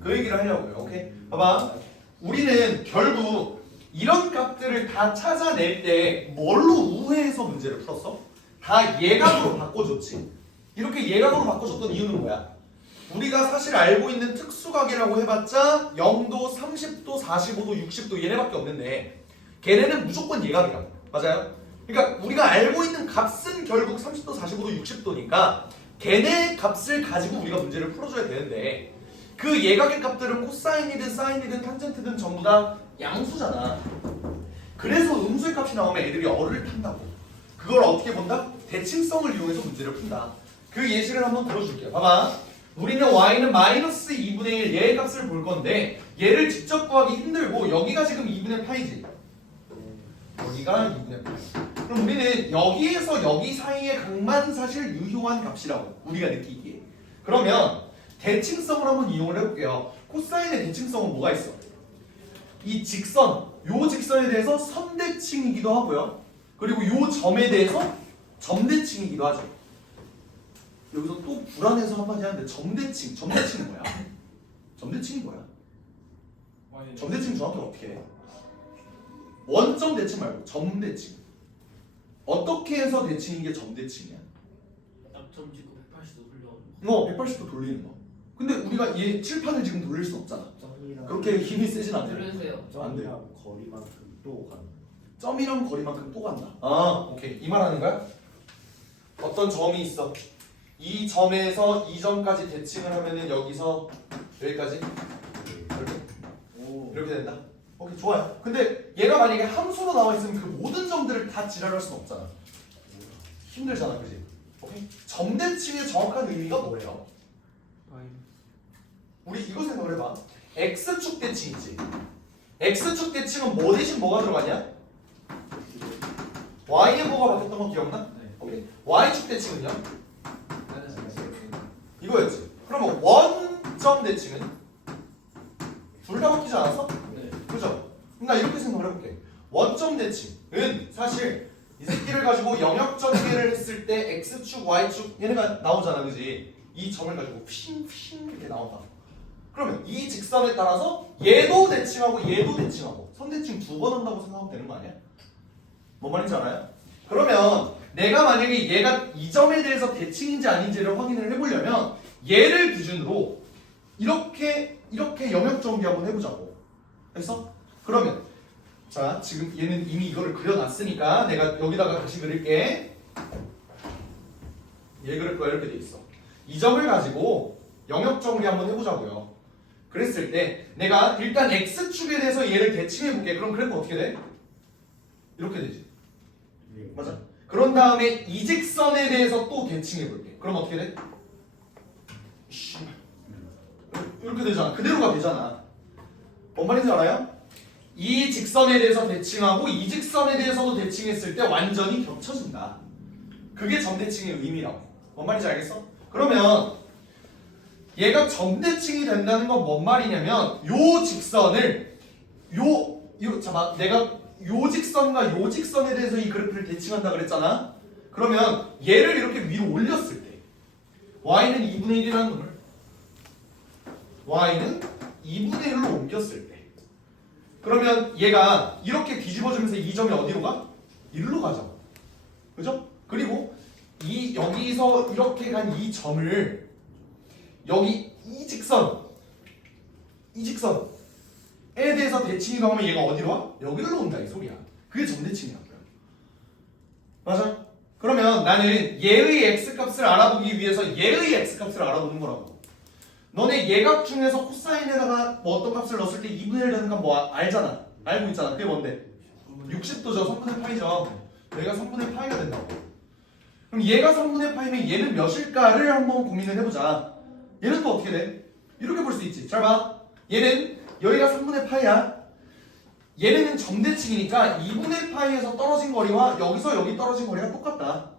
그 얘기를 하려고요. 오케이? 봐봐. 우리는 결국 이런 값들을 다 찾아낼 때 뭘로 우회해서 문제를 풀었어? 다 예각으로 바꿔줬지. 이렇게 예각으로 바꿔줬던 이유는 뭐야? 우리가 사실 알고 있는 특수각이라고 해봤자 0도, 30도, 45도, 60도 얘네밖에 없는데 걔네는 무조건 예각이라고. 맞아요? 그러니까 우리가 알고 있는 값은 결국 30도, 45도, 60도니까 걔네 값을 가지고 우리가 문제를 풀어줘야 되는데 그 예각의 값들은 코사인이든 사인이든 탄젠트든 전부 다 양수잖아. 그래서 음수의 값이 나오면 애들이 어를 탄다고. 그걸 어떻게 본다? 대칭성을 이용해서 문제를 푼다. 그 예시를 한번 들어줄게요. 봐봐. 우리는 y는 마이너스 2분의 1 얘의 값을 볼 건데 얘를 직접 구하기 힘들고 여기가 지금 2분의 파이지. 여기가 2분의 파이. 그럼 우리는 여기에서 여기 사이의 각만 사실 유효한 값이라고 우리가 느끼기에. 그러면 대칭성을 한번 이용을 해볼게요. 코사인의 대칭성은 뭐가 있어? 이 직선, 요 직선에 대해서 선대칭이기도 하고요. 그리고 요 점에 대해서 점대칭이기도 하죠. 여기서 또 불안해서 한마디 하는데 점대칭, 점대칭은 뭐야? 점대칭이 뭐야? 점대칭 정확히 어떻게 해? 원점 대칭 말고 점대칭. 어떻게 해서 대칭인 게 점대칭이야? 낙점 찍고 180도 흘려. 180도 돌리는 거. 근데 우리가 얘 칠판을 지금 돌릴 수 없잖아. 그렇게 힘이 세진 않네. 들으세요. 안 돼. 점이랑 거리만큼 또 간다. 점이랑 거리만큼 또 간다. 아, 오케이. 이 말하는 거야? 어떤 점이 있어. 이 점에서 이 점까지 대칭을 하면은 여기서 여기까지 이렇게 된다. 오케이, 좋아요. 근데 얘가 만약에 함수로 나와 있으면 그 모든 점들을 다 지랄할 수는 없잖아. 힘들잖아, 그지? 오케이. 점대칭의 정확한 의미가 뭐예요? 우리 이거 생각을 해봐. x축 대칭이지. x축 대칭은 뭐 대신 뭐가 들어가냐? y의 뭐가 바뀌었던 거 기억나? 네. 오케이. y축 대칭은요? 이거였지. 그러면 원점 대칭은? 둘 다 바뀌지 않았어? 네. 그죠? 나 이렇게 생각을 해볼게. 원점 대칭은 사실 이 새끼를 가지고 영역 전개를 했을 때 x축, y축 얘네가 나오잖아, 그지? 이 점을 가지고 핑핑 이렇게 나온다. 그러면 이 직선에 따라서 얘도 대칭하고 얘도 대칭하고 선대칭 두 번 한다고 생각하면 되는 거 아니야? 뭔 말인지 알아요? 그러면 내가 만약에 얘가 이 점에 대해서 대칭인지 아닌지를 확인을 해보려면 얘를 기준으로 이렇게 영역 전개 한번 해보자고. 됐어? 그러면 자, 지금 얘는 이미 이거를 그려놨으니까 내가 여기다가 다시 그릴게. 얘 그릴 거야 이렇게 돼 있어. 이 점을 가지고 영역 정리 한번 해보자고요. 그랬을 때 내가 일단 x축에 대해서 얘를 대칭해볼게. 그럼 그래프 어떻게 돼? 이렇게 되지. 맞아? 그런 다음에 이 직선에 대해서 또 대칭해볼게. 그럼 어떻게 돼? 이렇게 되잖아. 그대로가 되잖아. 뭔 말인지 알아요? 이 직선에 대해서 대칭하고 이 직선에 대해서도 대칭했을 때 완전히 겹쳐진다. 그게 점대칭의 의미라고. 뭔 말인지 알겠어? 그러면 얘가 점대칭이 된다는 건 뭔 말이냐면 요 직선을 잠깐 내가 요 직선과 요 직선에 대해서 이 그래프를 대칭한다 그랬잖아. 그러면 얘를 이렇게 위로 올렸을 때 y는 2분의 1이라는 놈을 y는 2분의 1로 옮겼을 때 그러면 얘가 이렇게 뒤집어지면서 이 점이 어디로 가? 1로 가잖아. 그죠? 그리고 여기서 이렇게 간 이 점을 여기 이 직선에 대해서 대칭이 나오면 얘가 어디로 와? 여기로 온다 이 소리야. 그게 점대칭이라고요. 맞아? 그러면 나는 얘의 x값을 알아보기 위해서 얘의 x값을 알아보는 거라고. 너네 예각 중에서 코사인에다가 뭐 어떤 값을 넣었을 때 2분의 1 되는 건 뭐 알잖아. 알고 있잖아. 그게 뭔데? 60도죠. 3분의 파이죠. 얘가 3분의 파이가 된다고. 그럼 얘가 3분의 파이면 얘는 몇일까를 한번 고민을 해보자. 얘는 또 어떻게 돼? 이렇게 볼 수 있지. 잘 봐. 얘는 여기가 3분의 파이야. 얘네는 점대칭이니까 2분의 파이에서 떨어진 거리와 여기서 여기 떨어진 거리가 똑같다.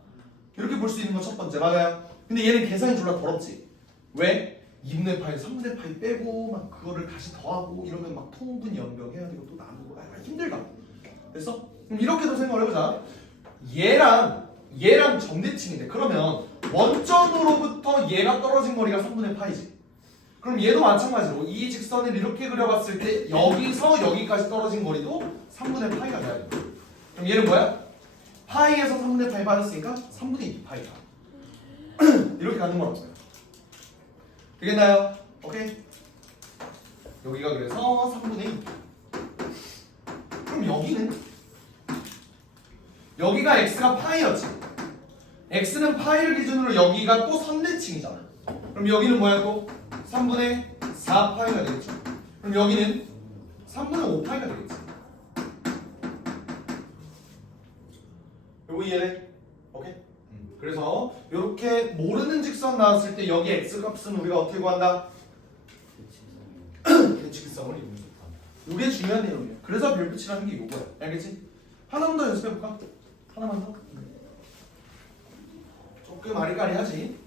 이렇게 볼 수 있는 건 첫 번째. 맞아요. 근데 얘는 계산이 졸라 더럽지. 왜? 2분의 파이, 3분의 파이 빼고 막 그거를 다시 더하고 이러면 막 통분 연병해야 되고 또 나누고 힘들다. 됐어? 그럼 이렇게도 생각을 해보자. 얘랑 점대칭인데 그러면 원점으로부터 얘가 떨어진 거리가 3분의 파이지. 그럼 얘도 마찬가지로 이 직선을 이렇게 그려봤을 때 여기서 여기까지 떨어진 거리도 3분의 파이가 돼야 돼. 그럼 얘는 뭐야? 파이에서 3분의 파이 받았으니까 3분의 2 파이가 이렇게 가는 거라고요. 되겠나요? 오케이? 여기가 그래서 3분의 2. 그럼 여기는? 여기가 x가 파이였지. x는 파이를 기준으로 여기가 또 선대칭이잖아. 그럼 여기는 뭐야 또? 3분의 4 파이가 되겠죠. 그럼 여기는 3분의 5 파이가 되겠지. 요거 이해돼? 오케이? 그래서 이렇게 모르는 직선 나왔을 때 여기 x 값은 우리가 어떻게 구한다? 대칭성을 이루는 거. 이게 중요한 내용이에요. 그래서 별빛이라는 게 이거야. 알겠지? 하나만 더 연습해볼까? 하나만 더? 조금 아리까리하지?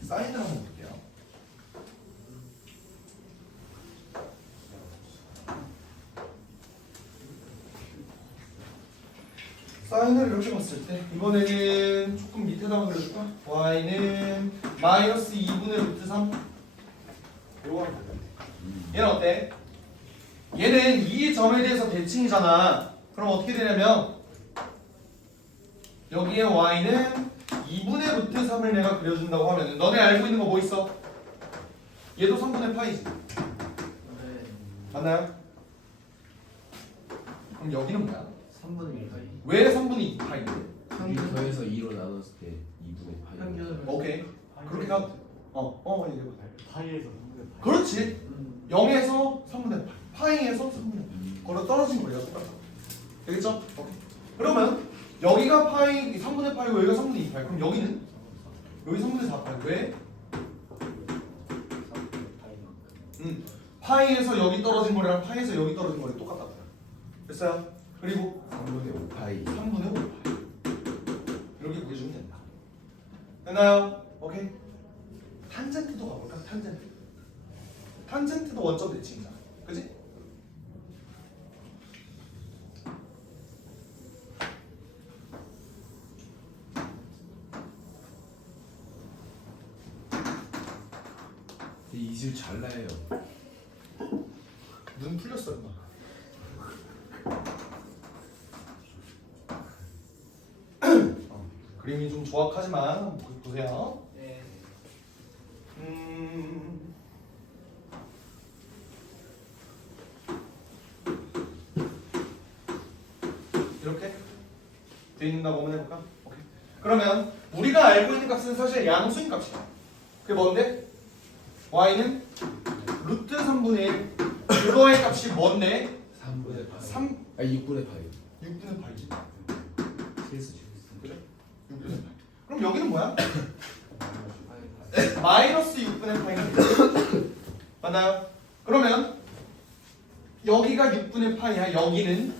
사인을 한번 볼게요. 사인을 이렇게 봤을 때 이번에는 조금 밑에다가 그려줄까? y는 마이너스 2분의 루트 3 요거 하면 돼. 얘는 어때? 얘는 이 점에 대해서 대칭이잖아. 그럼 어떻게 되냐면 여기에 y는 2분의 루트 3을 내가 그려준다고 하면 너네 알고 있는 거 뭐 있어? 얘도 3분의 파이지. 맞나요? 그럼 여기는 뭐야? 3분의 1 파이. 왜 3분의 2 파이인데? 2 더해서 2로 나눴을 때 2분의 파이. 평균. 오케이. 그렇게 가. 얘기해봐. 파이에서 3분의 파이. 그렇지. 0에서 3분의 8. 파이에서 3분의 8. 걸어 떨어진 거리가 똑같아. 되겠죠? 오케이. 그러면 여기가 파이 3분의 파이고 여기가 3분의 2 파이. 그럼 여기는? 여기 3분의 4 파이. 왜? 3분의 파이만큼. 파이에서 여기 떨어진 거리랑 파이에서 여기 떨어진 거리 똑같다. 됐어요? 그리고 3분의 5 파이. 3분의 5 파이. 이렇게 구해주면 된다. 됐나요? 오케이. 탄젠트도 가볼까? 탄젠트. 탄젠트도 원점 대칭이잖아. 그지? 이질 잘 나요. 눈 풀렸어 임마. 그림이 좀 조악하지만 한번 보세요. 네. 이렇게 돼 있는다고 한번 해볼까? 오케이. 그러면 우리가 알고 있는 값은 사실 양수인 값이야. 그게 뭔데? y는 루트 3분의 1. 그거의 값이 뭔데? 3분의 파이. 3 6분의 파이. 6분의 8이지. 실수. 그래? 6분의 8. 그럼 여기는 뭐야? 마이너스 6분의 8이 맞나요? 그러면 여기가 6분의 파이야. 여기는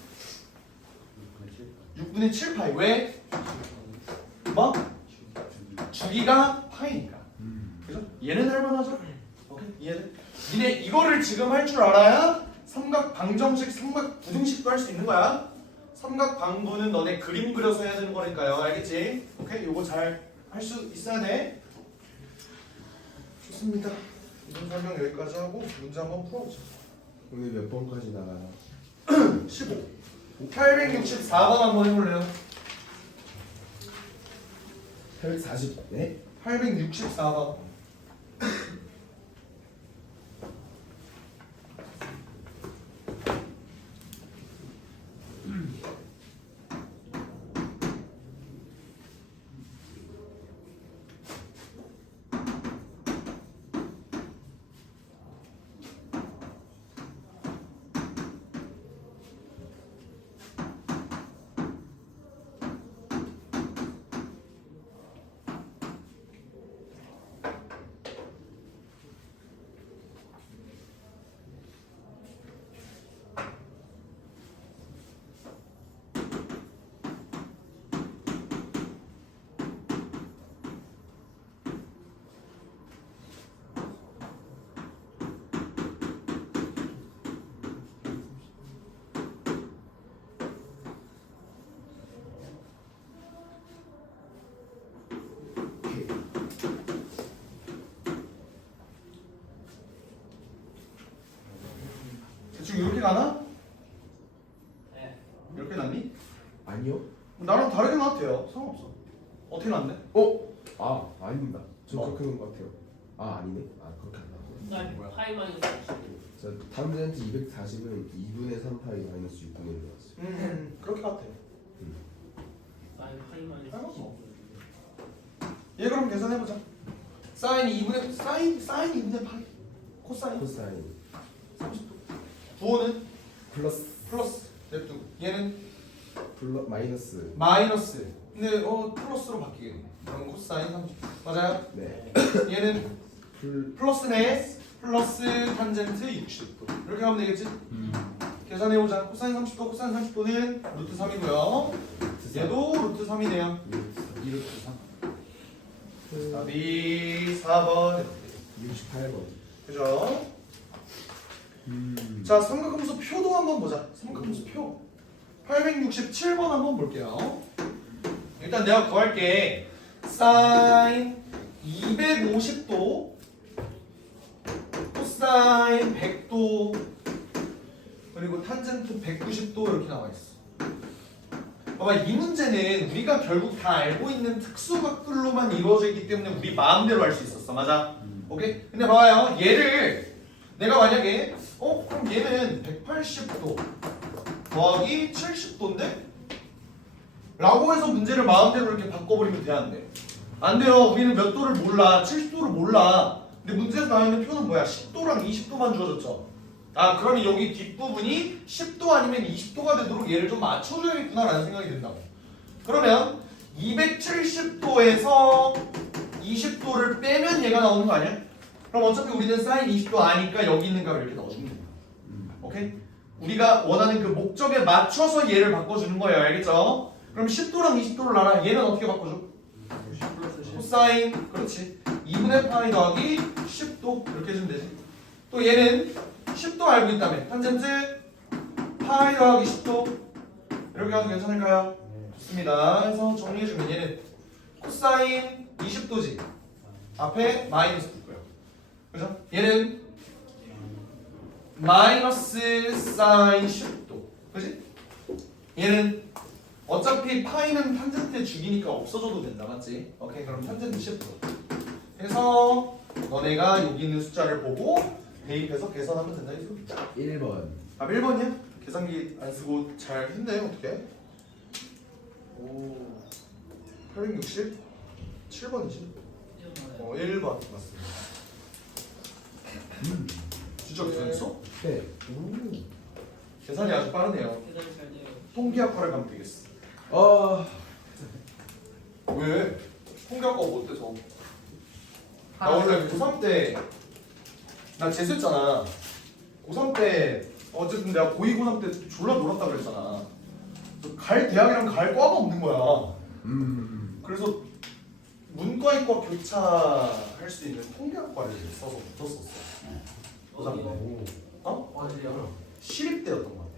6분의 7 파이. 왜? 뭐? 주기가 파이니까. 그죠? 얘는 할만하죠? 오케이? 이해돼? 니네 이거를 지금 할 줄 알아야 삼각 방정식, 삼각 부등식도 할 수 있는 거야. 삼각 방부는 너네 그림 그려서 해야 되는 거니까요. 알겠지? 오케이? 요거 잘 할 수 있어야 돼. 좋습니다. 이번 설명 여기까지 하고 문제 한번 풀어보자. 오늘 몇 번까지 나가요? 15. 864번 한번 해볼래요? 840. 네? 864번. 대충 이렇게 가나? 네. 이렇게 났니? 아니요. 나랑 다르게 나도 돼요. 상관없어. 어떻게 났네? 아 아닙니다. 저 어. 그렇게 본 것 같아요. 아 아니네. 아 그렇게 안 나고. 날 파이 마이너스 65. 저 탄젠트 240은 2분의 3파이 마이너스 6분의 1로 나왔어요. 그렇게 같아. 아니 파이 마이너스 알았어. 65. 얘 그럼 계산해보자. 사인 2분의 8. 코사인 코사인 30도. 부호는 플러스 플러스. 냅두고. 얘는 마이너스. 마이너스. 근데 플러스로 바뀌겠네. 그럼 코사인 30도. 맞아요? 네. 얘는 플러스네. 플러스 탄젠트 60도. 이렇게 하면 되겠지? 계산해보자. 코사인 30도, 코사인 30도는 루트 3이고요. 얘도 루트 3이네요. 2루트 3. 답이 4번. 68번. 그죠? 자, 삼각함수 표도 한번 보자. 삼각함수 표. 867번 한번 볼게요. 일단 내가 구할게. 사인 250도, 코사인 100도, 그리고 탄젠트 190도 이렇게 나와 있어. 봐봐, 이 문제는 우리가 결국 다 알고 있는 특수각들로만 이루어지기 때문에 우리 마음대로 할 수 있었어. 맞아? 오케이? 근데 봐봐요. 얘를 내가 만약에 그럼 얘는 180도 더하기 70도인데? 라고 해서 문제를 마음대로 이렇게 바꿔버리면 돼, 안 돼? 안 돼요. 우리는 몇 도를 몰라. 70도를 몰라. 근데 문제에서 나와 있는 표는 뭐야? 10도랑 20도만 주어졌죠. 아, 그러면 여기 뒷부분이 10도 아니면 20도가 되도록 얘를 좀 맞춰줘야겠구나라는 생각이 든다고. 그러면 270도에서 20도를 빼면 얘가 나오는 거 아니야? 그럼 어차피 우리는 사인 20도 아니까 여기 있는 값을 이렇게 넣어주면 됩니다. 오케이? 우리가 원하는 그 목적에 맞춰서 얘를 바꿔주는 거예요. 알겠죠? 그럼 10도랑 20도를 놔라. 얘는 어떻게 바꿔줘? 코사인, 그렇지. 2분의 파이 더하기 10도 이렇게 해주면 되지. 또 얘는 10도 알고 있다면 탄젠트 파이 더하기 10도 이렇게 하도 괜찮을까요? 좋습니다. 그래서 정리해주면 얘는 코사인 20도지. 앞에 마이너스 둘 거예요. 그죠? 얘는 마이너스 사인 10도. 그지? 얘는 어차피 파이는 탄젠트의 주기니까 없어져도 된다. 맞지? 오케이, 그럼 탄젠트 10도. 그래서 너네가 여기 있는 숫자를 보고 대입해서 계산하면 된다. 이 소리. 1번. 아, 1번이야? 계산기 안 쓰고 잘 했네. 어떻게? 오, 867번이지? 1번 맞습니다. 진짜 계산했어? 네. 계산이 아주 빠르네요. 계산이 잘 돼요. 통계학과를 가면 되겠어. 왜? 통계학과 못돼서? 나 원래 고3 때 나 재수했잖아. 고3 때 어쨌든 내가 고2, 고3 때 졸라 놀았다 그랬잖아. 갈 대학이랑 갈 과가 없는 거야. 그래서 문과이과 교차할 수 있는 통계학과를 써서 붙었었어. 고3 때. 어디요? 시립대였던 것 같아.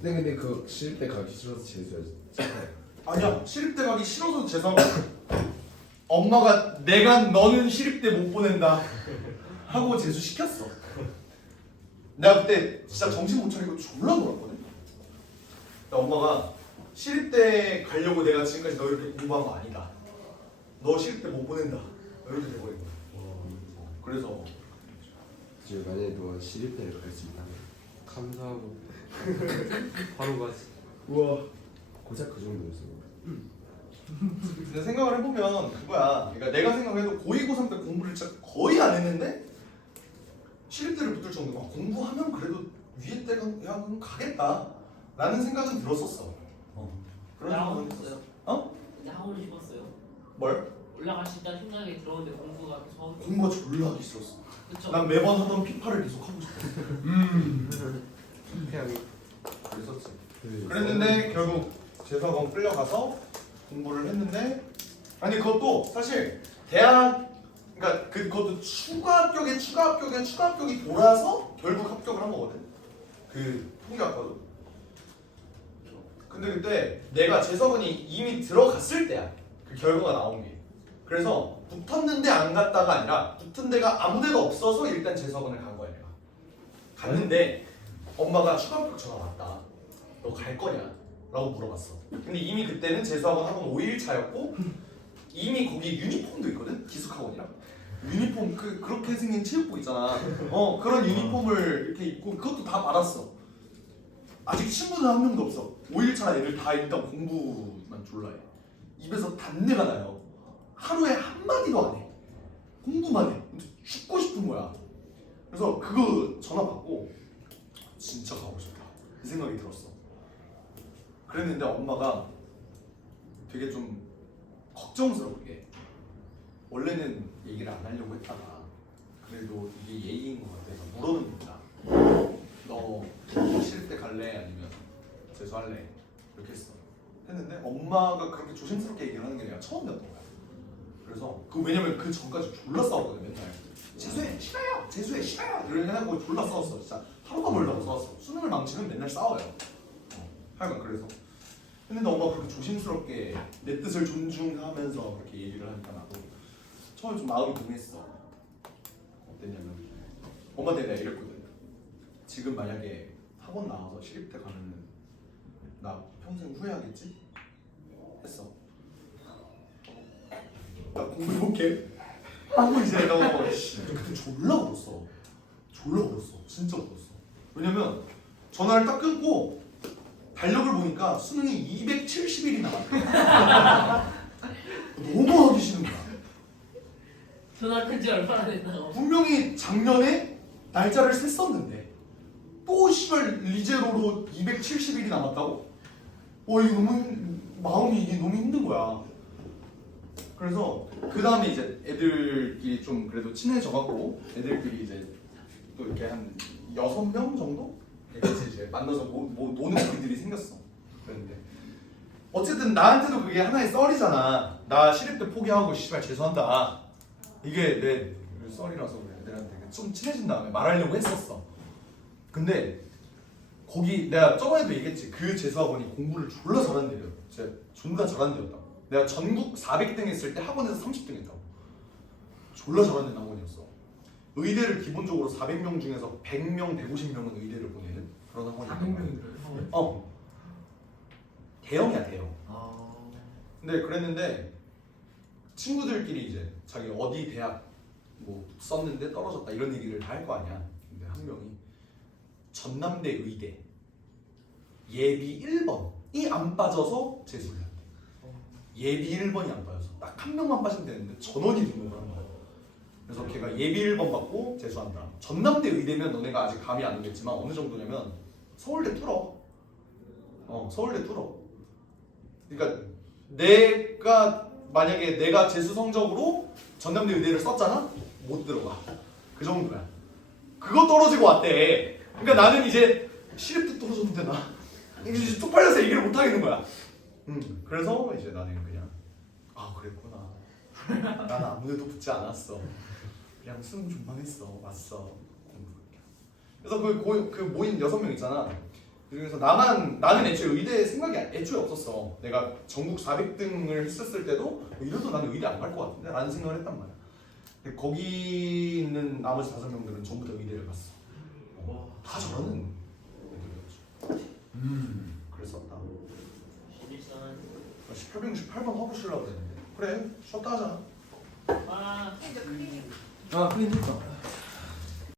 근데 그 실 때 가기 싫어서 재수했지. 아니야, 시립대 가기 싫어서 재수한 거야. 엄마가 내가 너는 시립대 못 보낸다 하고 재수시켰어. 내가 그때 진짜 정신 못 차리고 졸라 놀았거든. 근데 엄마가 시립대 가려고 내가 지금까지 너 이렇게 공부한 거 아니다. 너 시립대 못 보낸다. 이렇게 돼버린 거야. 그래서 저 만약에 너가 시립대를 갈 수 있다면 감사하고 바로 가지. 우와 고작 그 정도였어. 근데 생각을 해보면 그거야. 그러니까 내가 생각해도 고2, 고3 때 공부를 진짜 거의 안 했는데 시립대를 붙을 정도로 공부하면 그래도 위에 때가 그냥 가겠다 라는 생각은 들었었어. 그런 학원 생각은 했어요. 어? 근데 학원을 싶었어요. 뭘? 올라갈 수 있다는 생각이 들었는데 공부가 계속. 공부가 졸라 하기 싫었어. 그쵸? 난 매번 하던 피파를 계속 하고 싶어. 태양이. 그랬었지. 그랬는데 결국 재수학원 끌려가서 공부를 했는데 아니 그것도 사실 대학 그러니까 그것도 추가 합격이 돌아서 결국 합격을 한 거거든. 그 통계학과도. 근데 그때 내가 재수학원이 이미 들어갔을 때야. 그 결과가 나온 게. 그래서 붙었는데 안 갔다가 아니라 붙은 데가 아무 데도 없어서 일단 재수학원을 간 거야 내가. 갔는데 엄마가 초등학교 전화 왔다. 너 갈 거냐? 라고 물어봤어. 근데 이미 그때는 재수학원 학원 5일차였고 이미 거기 유니폼도 있거든? 기숙학원이랑. 유니폼 그렇게 생긴 체육복 있잖아. 그런 유니폼을 이렇게 입고 그것도 다 받았어. 아직 친구는 한 명도 없어. 5일차 애들 다 일단 공부만 졸라 해. 입에서 단내가 나요. 하루에 한마디도 안 해. 공부만 해. 근데 죽고 싶은 거야. 그래서 그거 전화 받고 진짜 가고 싶다 이 생각이 들었어. 그랬는데 엄마가 되게 좀 걱정스럽게 원래는 얘기를 안 하려고 했다가 그래도 이게 예의인 것 같아서 물어는 거야. 너 싫을 때 갈래? 아니면 재수할래? 이렇게 했어. 했는데 엄마가 그렇게 조심스럽게 얘기를 하는 게 내가 처음이었던 거야. 그래서 왜냐면 그 전까지 졸라 싸웠거든 맨날. 재수해 싫어요. 재수해 싫어요. 이러고 졸라 싸웠어. 진짜 하루가 멀다고 싸웠어. 수능을 망치면 맨날 싸워요. 하여간 그래서. 근데 엄마가 그렇게 조심스럽게 내 뜻을 존중하면서 그렇게 얘기를 하니까 나도 처음에 좀 마음이 동했어. 어땠냐면 엄마한테 내가 이랬거든. 지금 만약에 학원 나와서 시립대 가면은 나 평생 후회하겠지? 했어. 나 공부해볼게 하고 이제 내가 그때 졸라 울었어. 졸라 울었어. 진짜 울었어. 왜냐면 전화를 딱 끊고 달력을 보니까 수능이 270일이 남았대. 너무 하기 싫은 거야. 전화 큰지 얼마나 됐다고. 분명히 작년에 날짜를 셌었는데 또 씨발 리제로로 270일이 남았다고? 이거 너무 마음이 이게 너무 힘든 거야. 그래서 그 다음에 이제 애들끼리 좀 그래도 친해져갖고 애들끼리 이제 또 이렇게 한 6명 정도? 같이 이제 만나서 노는 분들이 생겼어. 그랬는데 어쨌든 나한테도 그게 하나의 썰이잖아. 나 시립 때 포기하고 씨발 재수한다. 이게 내 썰이라서 애들한테 좀 친해진 다음에 말하려고 했었어. 근데 거기 내가 저번에도 얘기했지. 그 재수학원이 공부를 졸라 잘하는 데였어. 진짜 존나 잘하는 데였다. 내가 전국 400등 했을 때 학원에서 30등 했다고. 졸라 잘하는 학원이었어. 의대를 기본적으로 400명 중에서 100명, 150명은 의대를 보내는 그런 학원이. 400명이 들어요? 대형이야 대형. 근데 그랬는데 친구들끼리 이제 자기 어디 대학 뭐 썼는데 떨어졌다 이런 얘기를 다 할 거 아니야. 근데 한 명이 전남대 의대 예비 1번이 안 빠져서 재수를 한대. 예비 1번이 안 빠져서 딱 한 명만 빠지면 되는데 전원이 등록을 한 거야. 그래서 걔가 예비 1번 받고 재수한다. 전남대 의대면 너네가 아직 감이 안 오겠지만 어느 정도냐면 서울대 뚫어. 서울대 뚫어. 그러니까 내가 만약에 내가 재수 성적으로 전남대 의대를 썼잖아? 못 들어가. 그 정도야. 그거 떨어지고 왔대. 그러니까 나는 이제 시립도 떨어졌는데 나 이제 쪽팔려서 얘기를 못 하겠는 거야. 그래서 이제 나는 그냥 그랬구나. 나는 아무데도 붙지 않았어. 그냥 수능 존망했어. 왔어. 그래서 그 모인 6명 있잖아. 그중에서 나는 애초에 의대 생각이 애초에 없었어. 내가 전국 400등을 했었을 때도 이래도 나는 의대 안 갈 것 같은데 라는 생각을 했단 말이야. 근데 거기 있는 나머지 5명들은 전부 다 의대를 갔어. 다 잘하는 애들이었지. 그랬었다. 1868번 하고 쉬려고 그랬는데 그래 쉬었다 하자. 아, 아, 그러니까.